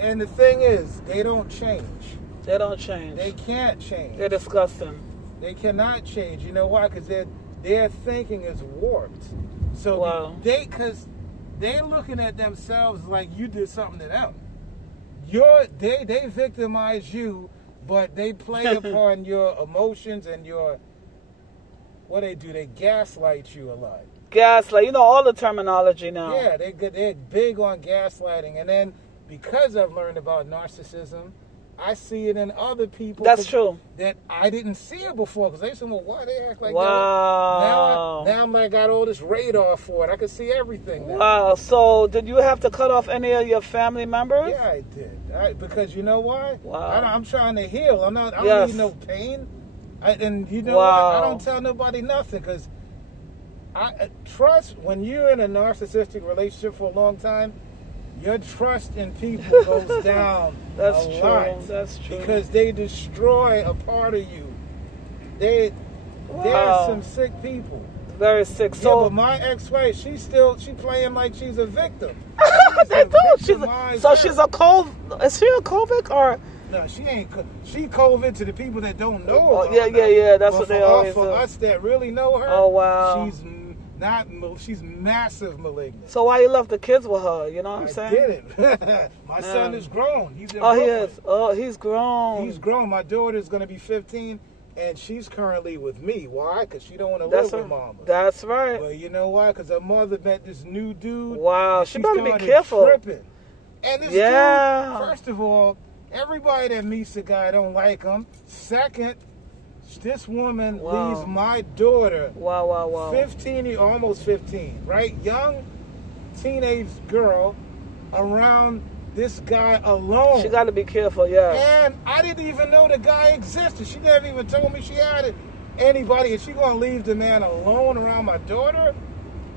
And the thing is, they don't change. They don't change. They can't change. They're disgusting. They cannot change. You know why? Because their thinking is warped. So Wow. because they're looking at themselves like you did something to them. They victimize you, but they play upon your emotions and what they do. They gaslight you a lot. Gaslight. You know all the terminology now. Yeah, they're big on gaslighting, and then because I've learned about narcissism, I see it in other people. That's true. That I didn't see it before because they said, "Well, why they act like wow. that?" Now I'm like got all this radar for it. I can see everything now. Wow. So did you have to cut off any of your family members? Yeah, I did. Because you know why? Wow. I'm trying to heal. I don't need no pain. And you know wow. what? I don't tell nobody nothing because I trust when you're in a narcissistic relationship for a long time. Your trust in people goes down a lot. That's true. Because they destroy a part of you. They're some sick people. Very sick. Yeah, So but my ex-wife, she playing like she's a victim. she's a COVID. Is she a COVID or? No, she ain't. She COVID to the people that don't know her. Yeah. That's what they always for do. us that really know her. Oh wow. She's massive malignant. So why you left the kids with her? You know what I'm saying? I didn't. My son is grown. He's in Brooklyn. He is. Oh, he's grown. He's grown. My daughter is going to be 15, and she's currently with me. Why? Because she don't want to live with mama. That's right. Well, you know why? Because her mother met this new dude. Wow. She better be careful. Tripping. And this dude, first of all, everybody that meets the guy don't like him. Second, this woman leaves my daughter, 15, almost 15, right? Young teenage girl around this guy alone. She got to be careful, yeah. And I didn't even know the guy existed. She never even told me she had anybody. Is she going to leave the man alone around my daughter?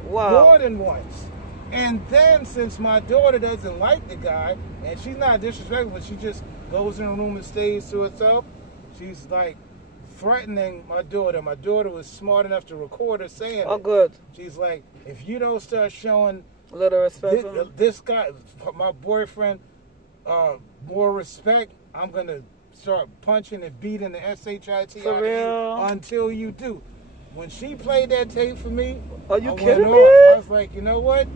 Wow. More than once. And then since my daughter doesn't like the guy, and she's not disrespectful, but she just goes in her room and stays to herself, she's like, threatening my daughter. My daughter was smart enough to record her saying oh, good. She's like, if you don't start showing a little respect this guy, my boyfriend, more respect, I'm going to start punching and beating the SHIT out of you until you do. When she played that tape for me, are you kidding me? I was like, you know what?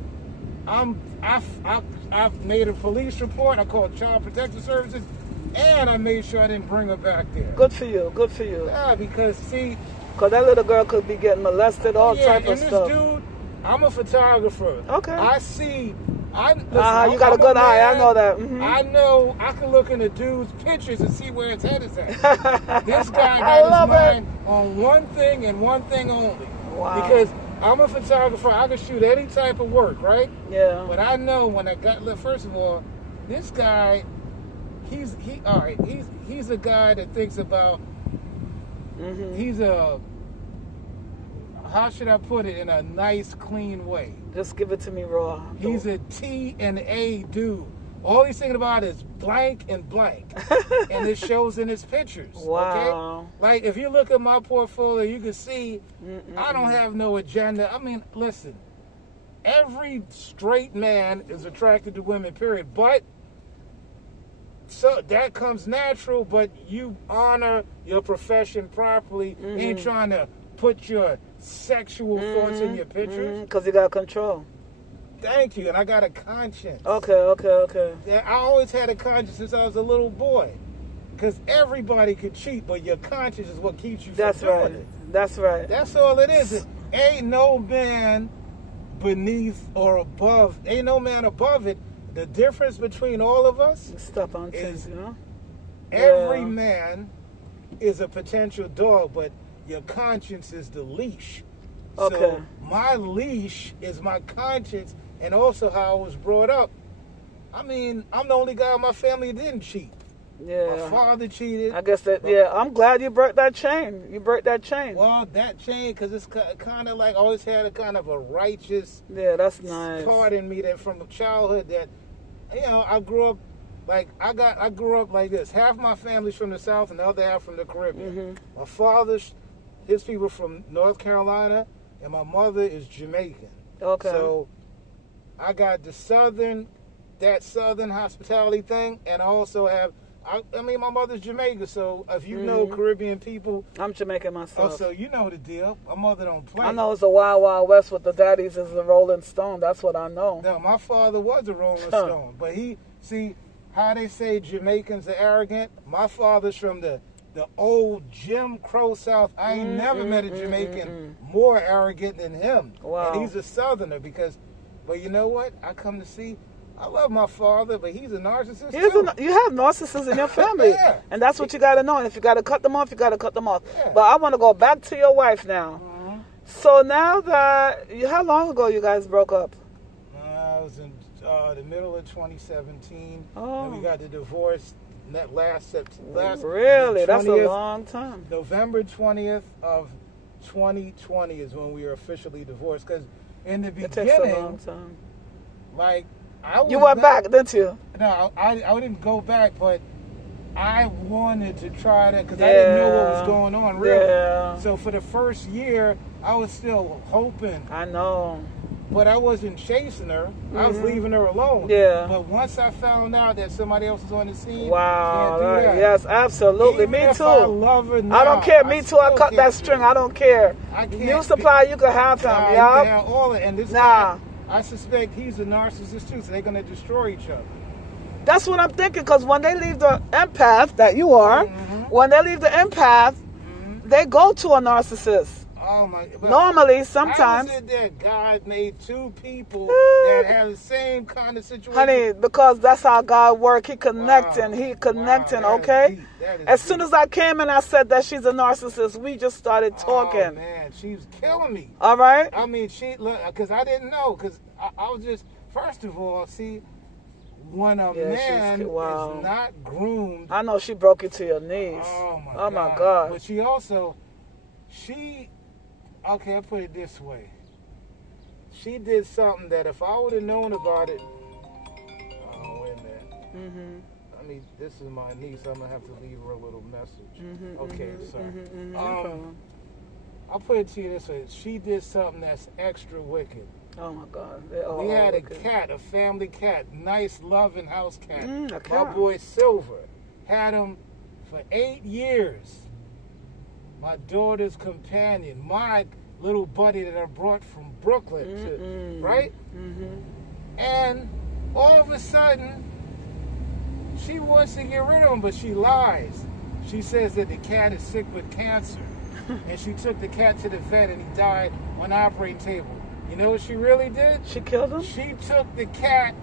I've made a police report. I called Child Protective Services. And I made sure I didn't bring her back there. Good for you. Good for you. Yeah, because see, that little girl could be getting molested, all type of stuff. And this dude, I'm a photographer. Okay. I see. You got a good eye. I know that. Mm-hmm. I know. I can look in the dude's pictures and see where his head is at. This guy got his mind on one thing and one thing only. Wow. Because I'm a photographer. I can shoot any type of work, right? Yeah. But I know when I got. First of all, this guy. He's a guy that thinks about. Mm-hmm. He's how should I put it in a nice, clean way? Just give it to me raw. He's a T and A dude. All he's thinking about is blank and blank, and it shows in his pictures. Wow. Okay? Like if you look at my portfolio, you can see I don't have no agenda. I mean, listen, every straight man is attracted to women. Period. But. So that comes natural, but you honor your profession properly. Ain't trying to put your sexual thoughts in your pictures. Because you got control. Thank you, and I got a conscience. Okay. I always had a conscience since I was a little boy. Because everybody could cheat, but your conscience is what keeps you from doing it. That's right. That's all it is. Ain't no man beneath or above. Ain't no man above it. The difference between all of us is every man is a potential dog, but your conscience is the leash. Okay. So my leash is my conscience and also how I was brought up. I mean, I'm the only guy in my family that didn't cheat. Yeah. My father cheated. I guess that, I'm glad you broke that chain. You broke that chain. Well, that chain, because it's kind of like, I always had a kind of a righteous that's nice. part in me that from childhood that, I grew up, I grew up like this. Half my family's from the South and the other half from the Caribbean. Mm-hmm. My father's, his people from North Carolina, and my mother is Jamaican. Okay. So I got the Southern that Southern hospitality thing, and I also have. I mean, my mother's Jamaican, so if you know Caribbean people, I'm Jamaican myself. Oh, so you know the deal. My mother don't play. I know it's a Wild Wild West with the daddies is a Rolling Stone. That's what I know. No, my father was a Rolling Stone, but see how they say Jamaicans are arrogant. My father's from the old Jim Crow South. I ain't never met a Jamaican more arrogant than him. Wow. And he's a Southerner but you know what? I come to see. I love my father, but he's a narcissist too. You have narcissists in your family. Yeah. And that's what you got to know. And if you got to cut them off, you got to cut them off. Yeah. But I want to go back to your wife now. So now that, how long ago you guys broke up? It was in the middle of 2017. Oh. And we got the divorce last really? That's a long time. November 20th of 2020 is when we were officially divorced. Because in the beginning, it takes a long time. Like, you went back, didn't you? No, I didn't go back, but I wanted to try that because I didn't know what was going on, really. Yeah. So for the first year, I was still hoping. I know. But I wasn't chasing her. I was leaving her alone. Yeah. But once I found out that somebody else was on the scene, wow. can't do that. Yes, absolutely. Even me if too. I love her now, I don't care. Me too. I cut that string. I don't care. New supply, you can have him. You Yeah. can have all of it. And this guy, I suspect he's a narcissist too, so they're going to destroy each other. That's what I'm thinking, because when they leave the empath, that you are, when they leave the empath, they go to a narcissist. Oh my! Normally, sometimes. How is it that God made two people that have the same kind of situation? Honey, because that's how God works. He connecting. He connecting, okay? As soon as I came in, I said that she's a narcissist. We just started talking. Oh, man, she's killing me. All right? I mean, because I didn't know, because I was just, first of all, see, when a man is not groomed. I know she broke you to your knees. Oh my God. But she also, okay, I'll put it this way. She did something that if I would have known about it, oh, wait a minute. I mean, this is my niece. I'm going to have to leave her a little message. Okay, sorry. I'll put it to you this way. She did something that's extra wicked. Oh, my God. We had a cat, a family cat, nice, loving house cat. My boy Silver had him for 8 years. My daughter's companion, my little buddy that I brought from Brooklyn, right? And all of a sudden, she wants to get rid of him, but she lies. She says that the cat is sick with cancer. And she took the cat to the vet and he died on the operating table. You know what she really did? She killed him? She took the cat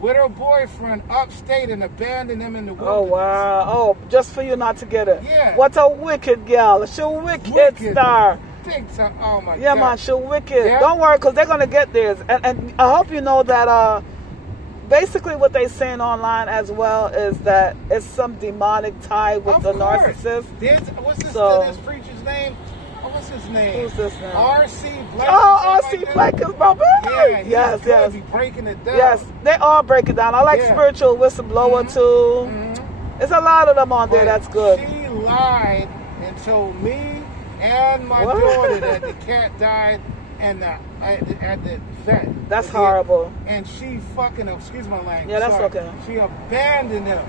with her boyfriend upstate and abandoned him in the wilderness. Oh, wow. Oh, just for you not to get it. Yeah. What a wicked girl. She's a wicked star. Big time. Oh, my God. Yeah, man, she's wicked. Yeah. Don't worry, because they're going to get theirs. And I hope you know that basically what they're saying online as well is that it's some demonic tie with the narcissist. What's this preacher's name? What's his name? Who's this now? R.C. Blake. Oh, R.C. Blake is brother. Yeah, yes. Be breaking it down. Yes, they all break it down. I like spiritual whistleblower too. There's a lot of them on there. That's good. She lied and told me and my daughter that the cat died and at the vet. That's horrible. And she fucking, excuse my language. Yeah, that's okay. She abandoned him.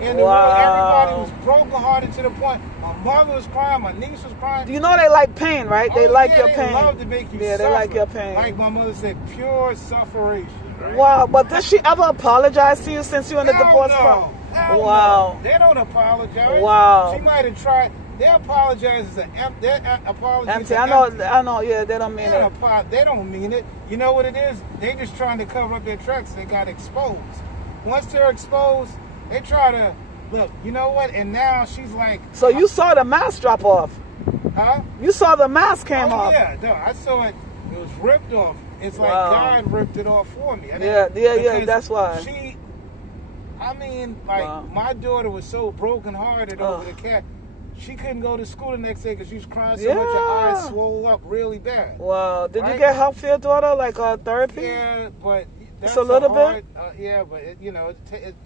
In the world, everybody was brokenhearted to the point. My mother was crying, my niece was crying. You know they like pain, right? They like your pain. They love to make you suffer. They like your pain. Like my mother said, pure sufferation. Right? Wow, but did she ever apologize to you since you in the divorce? Wow. No. They don't apologize. Wow. She might have tried. They apologize as an empty. Empty. I know. Yeah, they don't mean it. They don't mean it. You know what it is? They just trying to cover up their tracks. They got exposed. Once they're exposed, they try to look. You know what? And now she's like. So you saw the mask drop off? Huh? You saw the mask came off? Yeah, no, I saw it. It was ripped off. It's like God ripped it off for me. Yeah. That's why. My daughter was so brokenhearted over the cat. She couldn't go to school the next day because she was crying so much her eyes swole up really bad. Wow. Did you get help for your daughter, like therapy? Yeah, but that's a little bit. But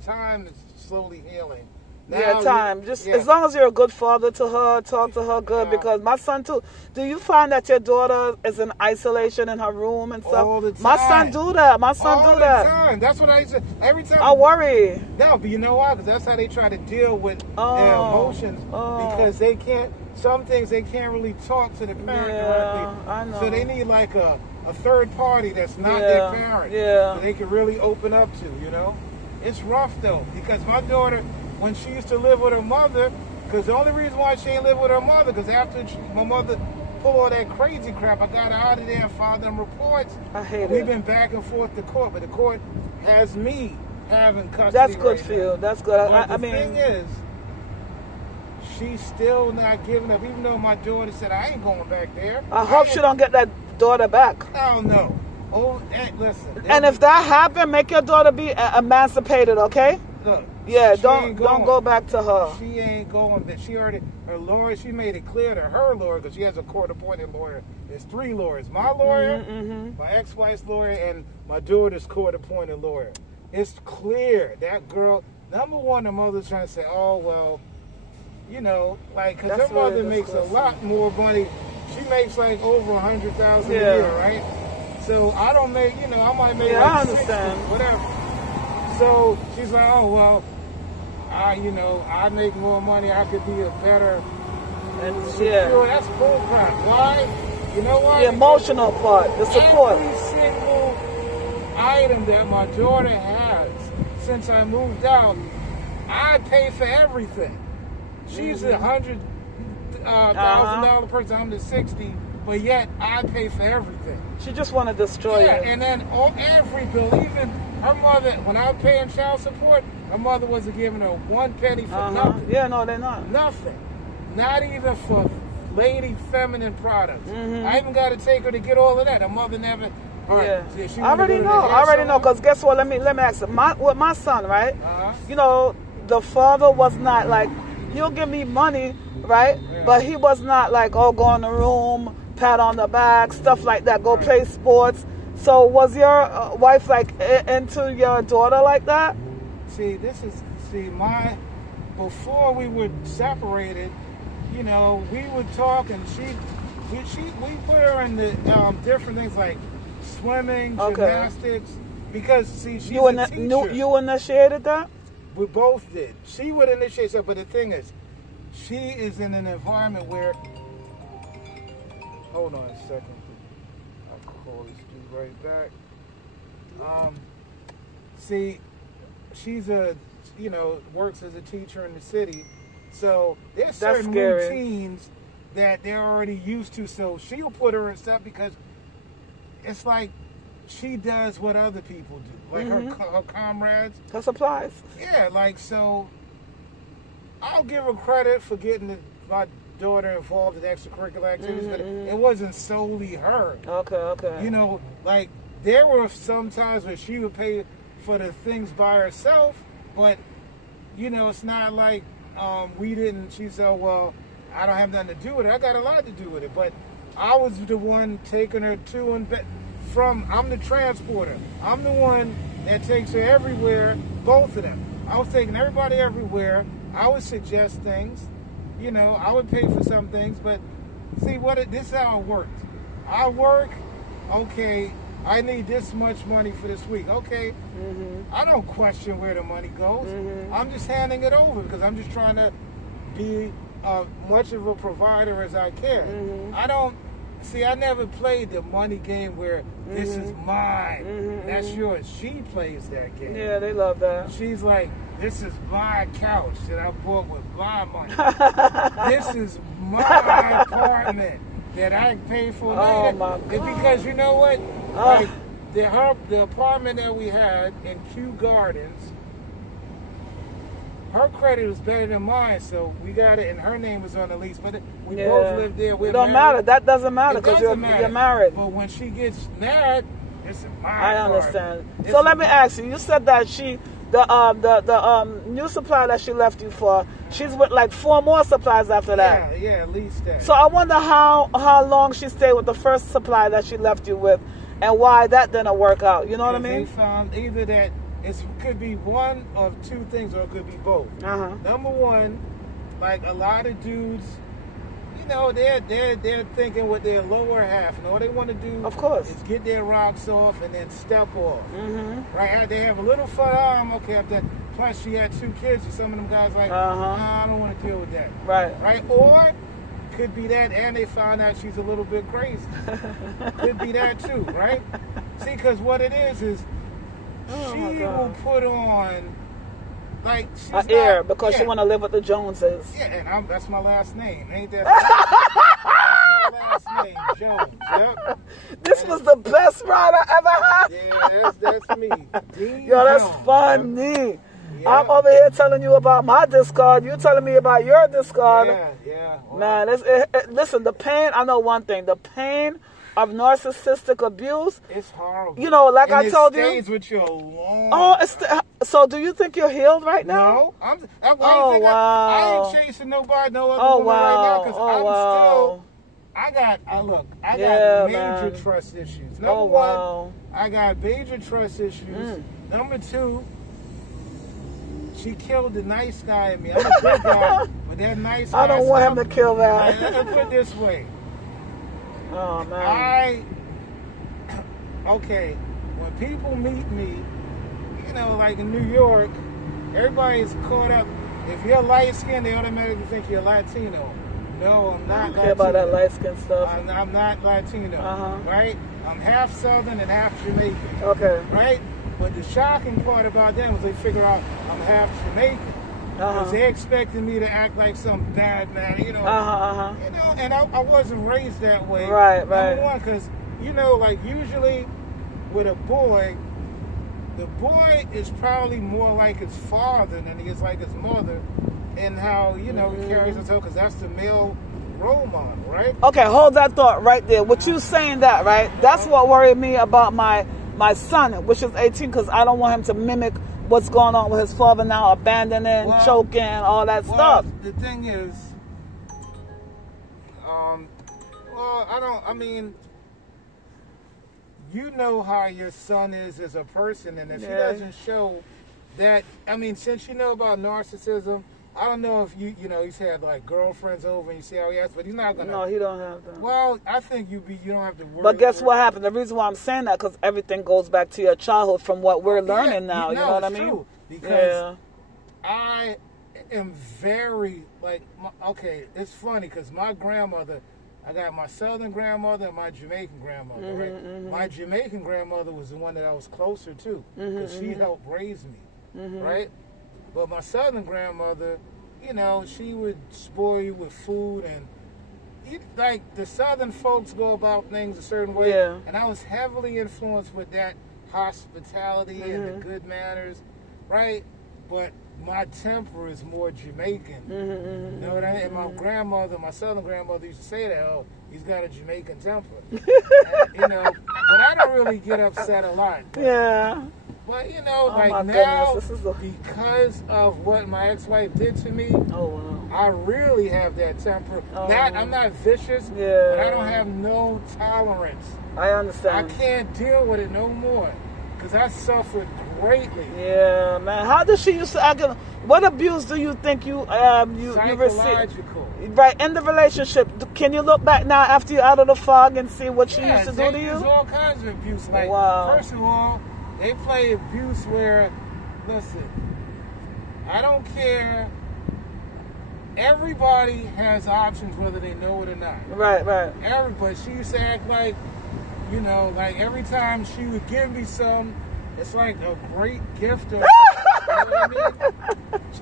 time is slowly healing. Now, time. Just as long as you're a good father to her, talk to her good. Because my son too. Do you find that your daughter is in isolation in her room and stuff? All the time. My son do that. My son do that. All the time. That's what I used to. Every time. I worry. No, but you know why? Because that's how they try to deal with their emotions. Because they can't. Some things they can't really talk to the parent directly. I know. So they need like a third party that's not their parent. So they can really open up to. You know, it's rough though because my daughter. When she used to live with her mother, because the only reason why she ain't live with her mother, because after my mother pulled all that crazy crap, I got her out of there and filed them reports. I hate it. We've been back and forth to court, but the court has me having custody. That's good right for you. now. That's good. But the thing is, she's still not giving up, even though my daughter said, I ain't going back there. I hope she don't get that daughter back. Hell no. Oh, listen. And if that happened, make your daughter be emancipated, okay? Look, don't go back to her. She ain't going. But she already her lawyer. She made it clear to her lawyer because she has a court-appointed lawyer. There's 3 lawyers: my lawyer, my ex-wife's lawyer, and my daughter's court-appointed lawyer. It's clear that girl. Number one, the mother's trying to say, "Oh well, you know, like because her mother makes a lot more money. She makes like over $100,000 a year, right? So I don't make. You know, I might make. Yeah, like I understand. 60, whatever." So she's like, oh, well, I make more money. I could be a better and secure. That's bull crap. Why? You know what? The emotional part, the support. Every single item that my daughter has since I moved out, I pay for everything. She's $100,000 person. I'm the 60, but yet I pay for everything. She just want to destroy it. And then every bill, even her mother, when I was paying child support, her mother wasn't giving her 1 penny for nothing. Yeah, no, they're not. Nothing. Not even for lady feminine products. I even got to take her to get all of that. Her mother never. I already know. Because guess what? Let me ask you. With my son, right? You know, the father was not like, he'll give me money, right? Yeah. But he was not like, oh, go in the room, pat on the back, stuff like that, go play sports. So was your wife like into your daughter like that? Before we were separated, you know, we would talk and we put her in the different things like swimming, gymnastics, because she's a teacher. You initiated that? We both did. She would initiate stuff, but the thing is, she is in an environment where, hold on a second. I'll call this dude right back. She's works as a teacher in the city. So there's certain routines that they're already used to. So she'll put her in stuff because it's like she does what other people do. Like her comrades. Her supplies. Yeah, like so I'll give her credit for getting my daughter involved in extracurricular activities, but it wasn't solely her. Okay. You know, like there were some times where she would pay for the things by herself, but you know, it's not like she said, well, I don't have nothing to do with it. I got a lot to do with it, but I was the one taking her to and from. I'm the transporter. I'm the one that takes her everywhere, both of them. I was taking everybody everywhere. I would suggest things, you know, I would pay for some things, but see this is how it works. I work, okay, I need this much money for this week. Okay, I don't question where the money goes. I'm just handing it over because I'm just trying to be much of a provider as I can. I never played the money game where this is mine, that's yours. She plays that game. Yeah, they love that. She's like, this is my couch that I bought with my money. This is my apartment that I paid for. Oh my God. Because you know what? Like the apartment that we had in Kew Gardens, her credit was better than mine, so we got it, and her name was on the lease. But we both lived there. It don't matter. That doesn't matter because you're married. But when she gets mad, it's my I understand. So let me ask you. You said that the new supply that she left you for, she's with like 4 more supplies after that. Yeah, at least that. So I wonder how long she stayed with the first supply that she left you with, and why that didn't work out. You know what I mean? They found either that it could be one of two things, or it could be both. Number one, like a lot of dudes, you know, they're thinking with their lower half, and all they want to do, of course, is get their rocks off and then step off. Right? They have a little fun. Okay, plus she had 2 kids, and some of them guys like, nah, I don't want to deal with that. Right? Or could be that, and they found out she's a little bit crazy. Could be that too, right? See, because what it is she will put on, like, she's an air because she want to live with the Joneses. Yeah, and that's my last name. Ain't that? That's my last name, Jones. Yep. This was the best ride I ever had. Yeah, that's me. Dean Yo, that's Jones. funny. Yeah. I'm over here telling you about my discard. You telling me about your discard. Yeah. Wow. Man, listen, the pain, I know one thing. The pain of narcissistic abuse. It's horrible. You know, like and I told you. It stays with you a long so do you think you're healed right now? No. Wow. I ain't chasing nobody, no other woman right now, because I got major trust issues. Number one, I got major trust issues. Number two, she killed the nice guy in me. I'm a good guy, but that nice guy. I don't want him to kill that. Let me put it this way. Oh, man. When people meet me, you know, like in New York, everybody's caught up. If you're light skinned, they automatically think you're Latino. No, I'm not. I don't care about that light skin stuff. I'm not Latino, right? I'm half Southern and half Jamaican. Okay. Right? But the shocking part about them is they figure out I'm half Jamaican. Because they expected me to act like some bad man, you know. You know, and I wasn't raised that way. Right. Number one, because, you know, like usually with a boy, the boy is probably more like his father than he is like his mother, and how, you know, he carries himself, because that's the male role model, right? Okay, hold that thought right there. With you saying that, right? That's what worried me about my son, which is 18, because I don't want him to mimic what's going on with his father now, abandoning, choking, all that stuff. The thing is, you know how your son is as a person, and if he doesn't show that, since you know about narcissism, I don't know if you know, he's had like girlfriends over and you see how he acts, but he's not gonna. No, he don't have that. Well, I think you don't have to worry. But guess what happened? The reason why I'm saying that, because everything goes back to your childhood from what we're learning now. You know what I mean? True, because I am very it's funny because my grandmother, I got my Southern grandmother and my Jamaican grandmother, right? My Jamaican grandmother was the one that I was closer to because she helped raise me, right? But my Southern grandmother, you know, she would spoil you with food, and like the Southern folks go about things a certain way, and I was heavily influenced with that hospitality and the good manners, right? But my temper is more Jamaican. You know what I mean? And my grandmother, my Southern grandmother, used to say that, oh, he's got a Jamaican temper. And, you know, but I don't really get upset a lot. But, you know, like now, because of what my ex-wife did to me, I really have that temper. I'm not vicious, but I don't have no tolerance. I understand. I can't deal with it no more because I suffered greatly. Yeah, man. How does she used to act? What abuse do you think you received? Psychological. Right, in the relationship. Can you look back now after you're out of the fog and see what she used to do to you? There's all kinds of abuse. Like, first of all, they play abuse where, listen, I don't care. Everybody has options whether they know it or not. Right. Everybody. She used to act like, you know, like every time she would give me some, it's like a great gift. Or you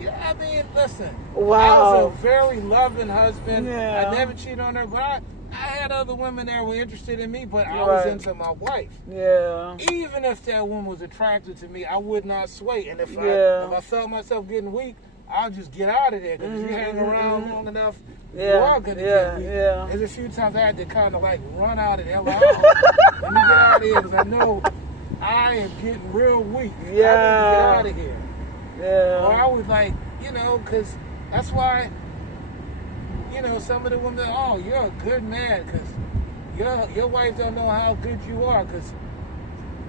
know what I mean? Listen. Wow. I was a very loving husband. I never cheated on her, but I had other women that were interested in me, but I was into my wife. Even if that woman was attracted to me, I would not sway. And if I felt myself getting weak, I'll just get out of there. Because if you hang around long enough, you are going to get weak. There's a few times I had to kind of like run out of there. Like, let me get out of here because I know I am getting real weak. I need to get out of here. Or I would like, you know, because that's why, you know, some of the women, oh, you're a good man because your wife don't know how good you are. Because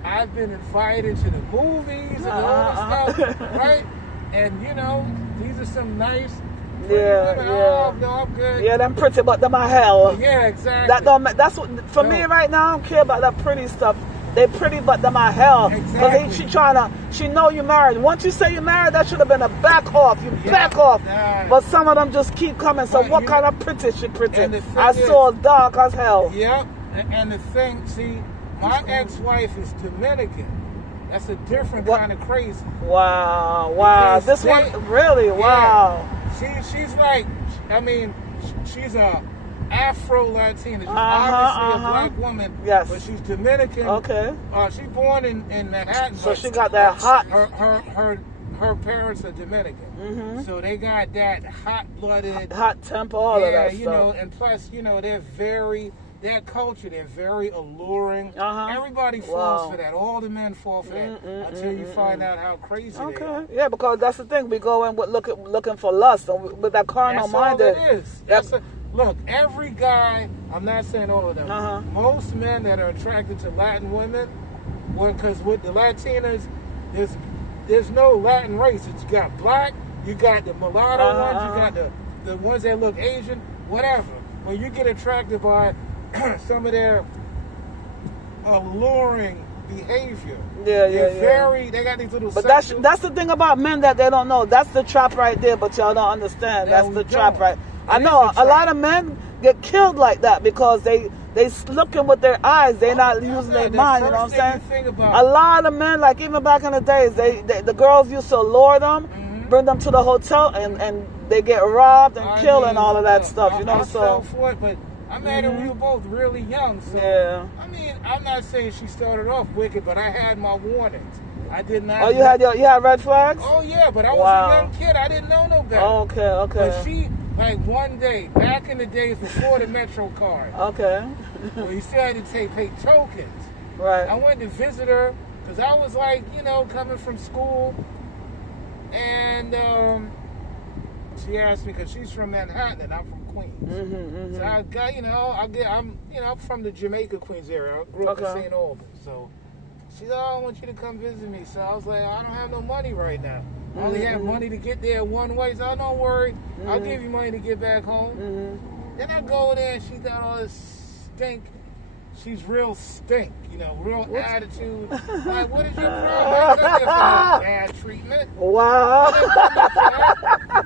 I've been invited to the movies and all this stuff, right? And you know, these are some nice. Oh, no, I'm good. Yeah, them pretty, but them are hell. Yeah, exactly. That don't. That's what for me right now. I don't care about that pretty stuff. They pretty, but them are hell. Exactly. Because she know you married. Once you say you married, that should have been a back off. You back off. But some of them just keep coming. So what kind of pretty she pretty? I saw dark as hell. Yep. And the thing, see, my ex-wife is Dominican. That's a different kind of crazy. Wow, wow. This one, really, wow. She's like, I mean, she's a Afro-Latina. She's obviously a black woman, but she's Dominican. Okay. She's born in Manhattan. So she got that hot. Her parents are Dominican, so they got that hot-blooded, hot temper, all of that stuff. you know, and plus, you know, their culture, they're very alluring. Everybody falls for that. All the men fall for that until you find out how crazy they are. Yeah, because that's the thing. We go in with looking for lust, and with that carnal mind. That's all it is. Look, every guy, I'm not saying all of them, most men that are attracted to Latin women, because with the Latinas, there's no Latin race. You got black, you got the mulatto ones, you got the ones that look Asian, whatever. When you get attracted by some of their alluring behavior. They got these little. But that's the thing about men that they don't know. That's the trap right there. But y'all don't understand. That's the trap, right? I know a lot of men get killed like that because they looking with their eyes. They're not using their mind. You know what I'm saying? A lot of men, like even back in the days, the girls used to lure them, bring them to the hotel, and they get robbed and killed and all of that stuff. You know, so. But I met her, we were both really young, so I mean, I'm not saying she started off wicked, but I had my warnings. I did not. Oh, you had red flags? Oh yeah, but I was a young kid. I didn't know no better. Oh, okay. But she, like one day, back in the days before the Metro card. Well, you still had to pay tokens. Right. I went to visit her because I was like, you know, coming from school, and she asked me because she's from Manhattan and I'm from Queens. So I got, I'm from the Jamaica, Queens area. I grew up in St. Albans. So she said, I want you to come visit me. So I was like, I don't have no money right now. I only have money to get there one way. So don't worry, I'll give you money to get back home. Then I go there and she got all this stink. She's real stink, you know, real attitude. Like, what is your problem? I for no bad treatment. Wow.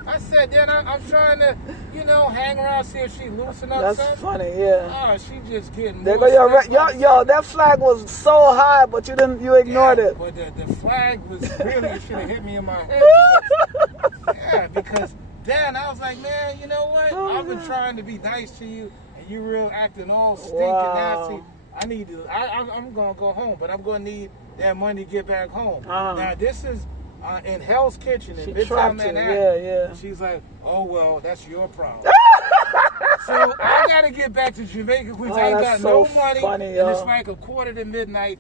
I said, then I'm trying to, you know, hang around, see if she loosen up something. That's funny, yeah. Oh, she just getting there more yo, that flag was so high, but you ignored it. But the flag was really, it should have hit me in my head. Because then I was like, man, you know what? I've been trying to be nice to you. You real acting all stinking nasty. I need to. I'm gonna go home, but I'm gonna need that money to get back home. Now this is in Hell's Kitchen in Midtown Manhattan. Yeah. She's like, oh well, that's your problem. So I gotta get back to Jamaica, Queens. I ain't got no money, and it's like 1:45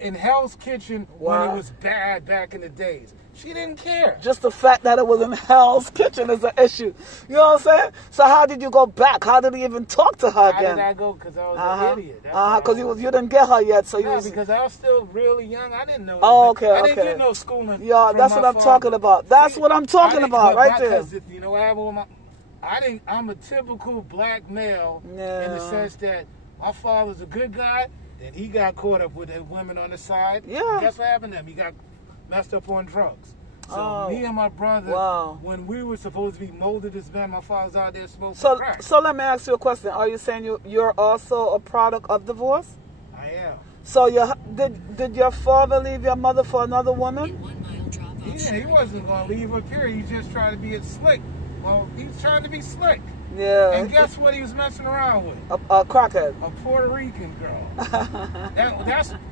in Hell's Kitchen when it was bad back in the days. She didn't care. Just the fact that it was in Hell's Kitchen is an issue. You know what I'm saying? So how did you go back? How did he even talk to her again? How did I go? Because I was an idiot. Because you didn't get her yet. So because I was still really young. I didn't know. I didn't get no schooling. Yeah, that's what I'm talking about. That's what I'm talking about right there. You know what happened with I'm a typical black male in the sense that my father's a good guy. Then he got caught up with the women on the side. Yeah. Guess what happened to him? He got messed up on drugs. So me and my brother, when we were supposed to be molded as men, my father's out there smoking crack. So let me ask you a question. Are you saying you're also a product of divorce? I am. So did your father leave your mother for another woman? Yeah, he wasn't going to leave her, period. He just tried to be slick. Well, he's trying to be slick. Yeah. And guess what he was messing around with? A crackhead. A Puerto Rican girl.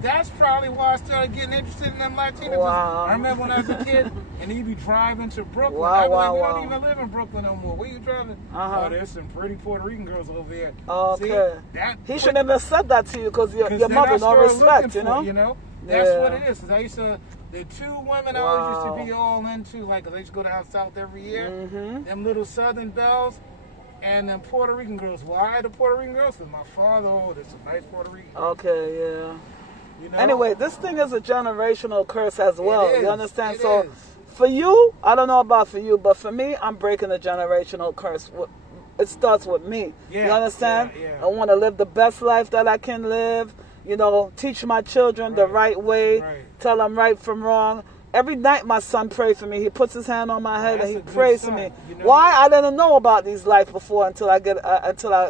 That's probably why I started getting interested in them Latinos. Wow. I remember when I was a kid, and he'd be driving to Brooklyn. I'd be like, we don't even live in Brooklyn no more. Where you driving? Oh, there's some pretty Puerto Rican girls over here. Okay. See, he shouldn't have said that to you because your mother don't respect, you know? That's what it is. I used to... The two women I always used to be all into, like, I used to go down south every year. Them little Southern belles and them Puerto Rican girls. Why the Puerto Rican girls? Because my father, there's some nice Puerto Rican girls. Okay, yeah. You know? Anyway, this thing is a generational curse as well. You understand? So is. for you, I don't know about for you, but for me, I'm breaking a generational curse. It starts with me. Yeah, you understand? Yeah, yeah. I want to live the best life that I can live. You know, teach my children the right way. Tell them right from wrong. Every night my son prays for me. He puts his hand on my head and he prays for me. You know, why? I didn't know about these life before until I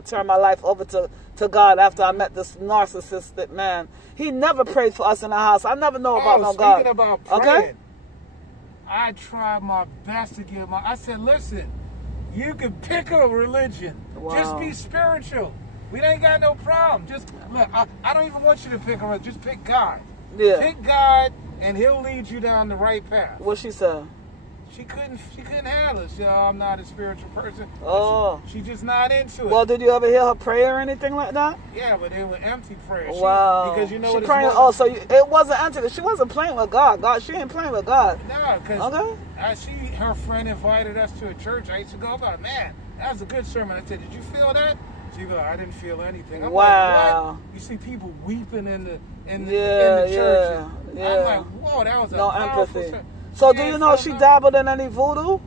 turn my life over to God after I met this narcissistic man. He never prayed for us in the house. I never know about no God. Speaking about praying, okay? I tried my best to give I said, listen, you can pick a religion. Wow. Just be spiritual. We ain't got no problem. Just look, I don't even want you to pick a religion. Just pick God. Yeah. Pick God, and He'll lead you down the right path. What she said? She couldn't handle it. She said, oh, I'm not a spiritual person. Oh. She just not into it. Well, did you ever hear her pray or anything like that? Yeah, but they were empty prayers. Wow. Because you know what praying. Oh, so it wasn't empty. She wasn't playing with God. She ain't playing with God. No, because her friend invited us to a church. I used to go about, man, that was a good sermon. I said, did you feel that? She goes, I didn't feel anything. I'm wow. Like, what? You see people weeping in the church. Yeah. I'm like, whoa, that was a powerful empathy. So do you know she dabbled in any voodoo?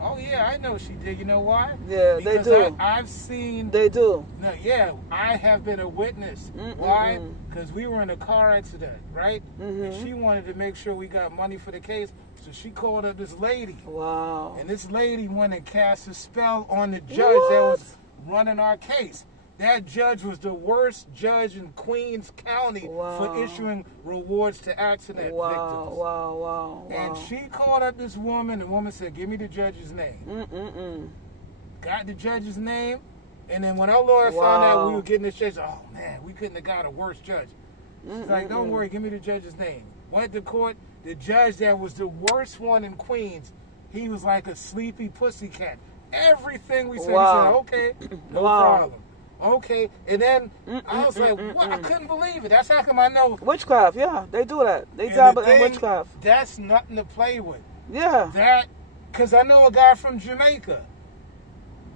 Oh yeah, I know she did. You know why? Yeah, because they do. I've seen. They do. No, yeah, I have been a witness. Why? Because we were in a car accident, right? And she wanted to make sure we got money for the case, so she called up this lady. Wow. And this lady went and cast a spell on the judge that was running our case. That judge was the worst judge in Queens County for issuing rewards to accident victims. Wow. And she called up this woman. The woman said, give me the judge's name. Got the judge's name. And then when our lawyer found out we were getting this judge, oh, man, we couldn't have got a worse judge. She's like, don't worry, give me the judge's name. Went to court. The judge that was the worst one in Queens, he was like a sleepy pussycat. Everything we said, he said, okay, no problem. Okay, and then I was like, what? I couldn't believe it. That's how come I know. Witchcraft, yeah, they do that. They dabble in witchcraft. That's nothing to play with. Yeah. Because I know a guy from Jamaica.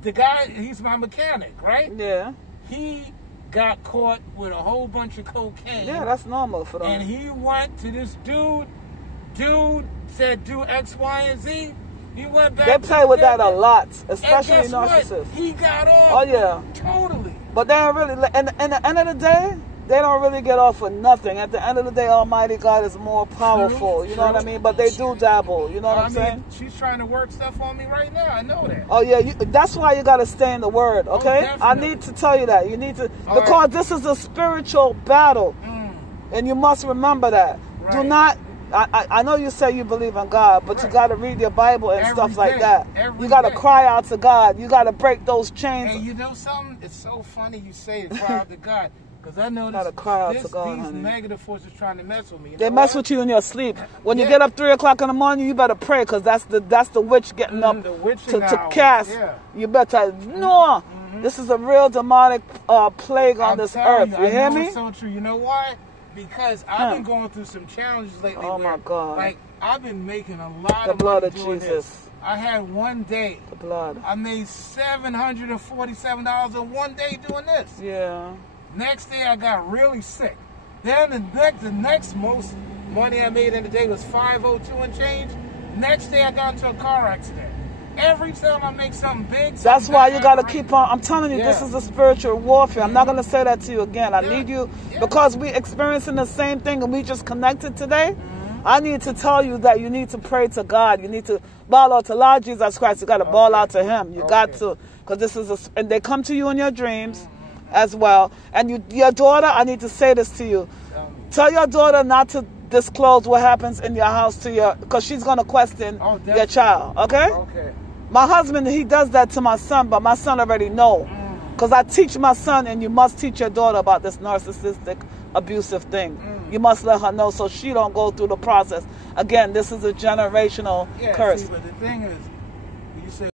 The guy, he's my mechanic, right? Yeah. He got caught with a whole bunch of cocaine. Yeah, that's normal for them. And he went to this dude. Dude said, do X, Y, and Z. He went back. They play with that a lot, especially narcissists. He got off. Oh yeah, totally. But they don't really. And at the end of the day, they don't really get off with nothing. At the end of the day, Almighty God is more powerful. You know what I mean? But they do dabble. You know what I'm saying? She's trying to work stuff on me right now. I know that. Oh yeah, that's why you got to stay in the Word. Okay, I need to tell you that. You need to because this is a spiritual battle, and you must remember that. Right. Do not. I know you say you believe in God, but you got to read your Bible and stuff like that. You got to cry out to God. You got to break those chains. Hey, you know something? It's so funny you say it, cry out to God. Because I know these negative forces trying to mess with me. You they mess with you in your sleep. When you get up 3 o'clock in the morning, you better pray because that's the witch getting up to cast. Yeah. You better no. This is a real demonic plague on this earth. You hear me? It's so true. You know why? Because I've been going through some challenges lately. Oh my God! Like I've been making a lot of blood money of doing Jesus. This. I had one day. The blood. I made $747 in one day doing this. Yeah. Next day I got really sick. Then the next most money I made in the day was $502 and change. Next day I got into a car accident. Every time I make something big, that's why you got to keep on. I'm telling you, this is a spiritual warfare. I'm not going to say that to you again. I need you because we experiencing the same thing and we just connected today. I need to tell you that you need to pray to God. You need to bawl out to Lord Jesus Christ. You got to bawl out to Him. You got to, because this is and they come to you in your dreams as well. And your daughter, I need to say this to you. Tell your daughter not to disclose what happens in your house to your, because she's going to question your child. Okay? Okay. My husband, he does that to my son, but my son already know. Because I teach my son, and you must teach your daughter about this narcissistic, abusive thing. You must let her know so she don't go through the process. Again, this is a generational curse. See, but the thing is, you said